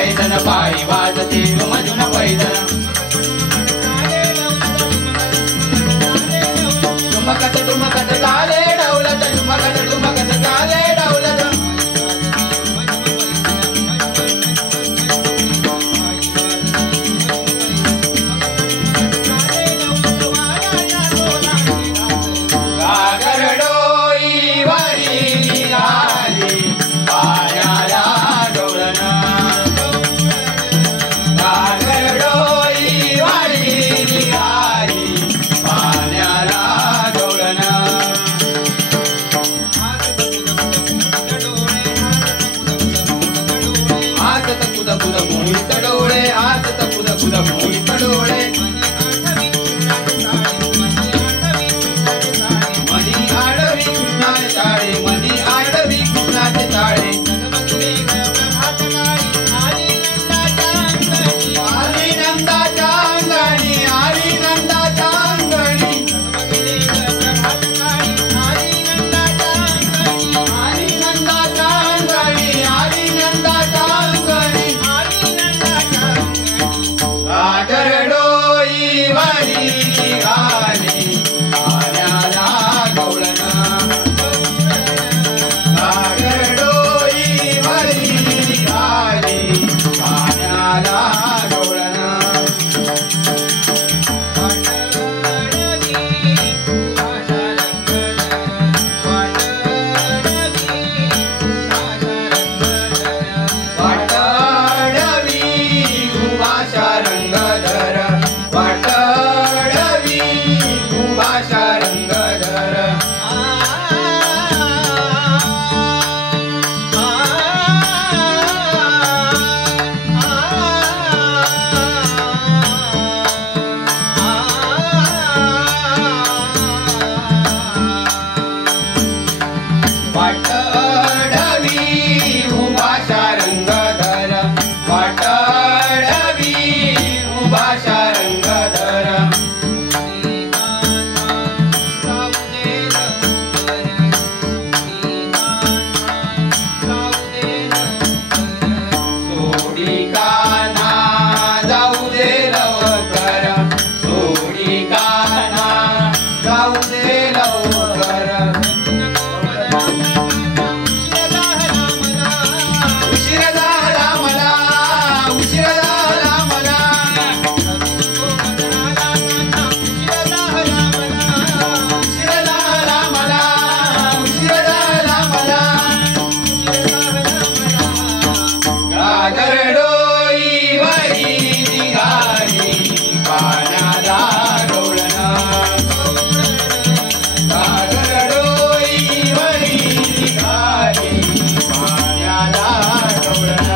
पैदन पायी वाजते झुमझुम पैदन ठुमकत चाले डौलत ठुमकत चाले डौलत गागरडोई वारी निघाली पाण्याला डोळण गागरडोई वारी निघाली पाण्याला डोळण हात कुद कुद मोहित डोळे हात कुद कुद मोहित डोळे मनी आडवी कृष्णाचे चाळे मनी आडवी कृष्णाचे चाळे आली नंदाच्या अंगणी आली नंदाच्या अंगणी आली नंदाच्या अंगणी आली नंदाच्या अंगणी गागरडोई वारी निघाली पाण्याला गवळण गागरडोई वारी निघाली पाण्याला गवळण वाटडवी उभाशा रंगधर वाटडवी उभाशा रंगधर वाटडवी उभाशा रंगधर वाटडवी उभाशा रंगधर सोडी काना जाऊ दे लवकर सोडी काना जाऊ दे लवकर उशीर झाला मला उशीर झाला मला उशीर झाला मला उशीर झाला मला गागरडोई वारी निघाली पाण्याला डोळण गागरडोई वारी निघाली पाण्याला डोळण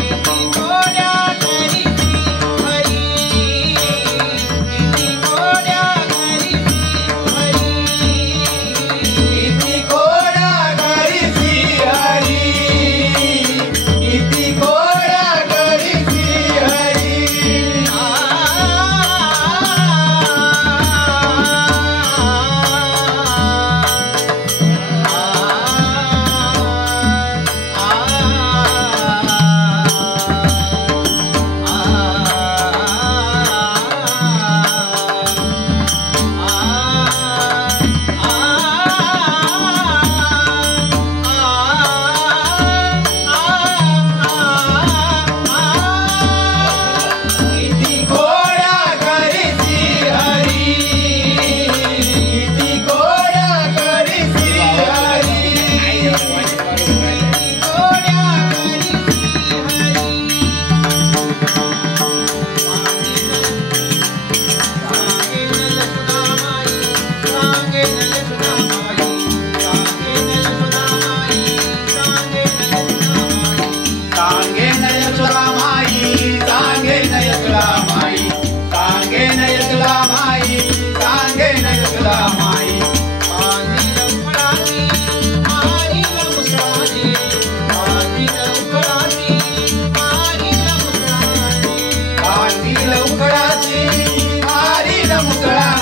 किती कोड्या करीसी हरी किती कोड्या करीसी हरी किती कोड्या करीसी हरी किती कोड्या करीसी हरी सांगे नयसुरा माई सांगे नयसुरा माई सांगे नयसुरा माई सांगे नयसुरा माई कांदी लवकराची मारी मुसळा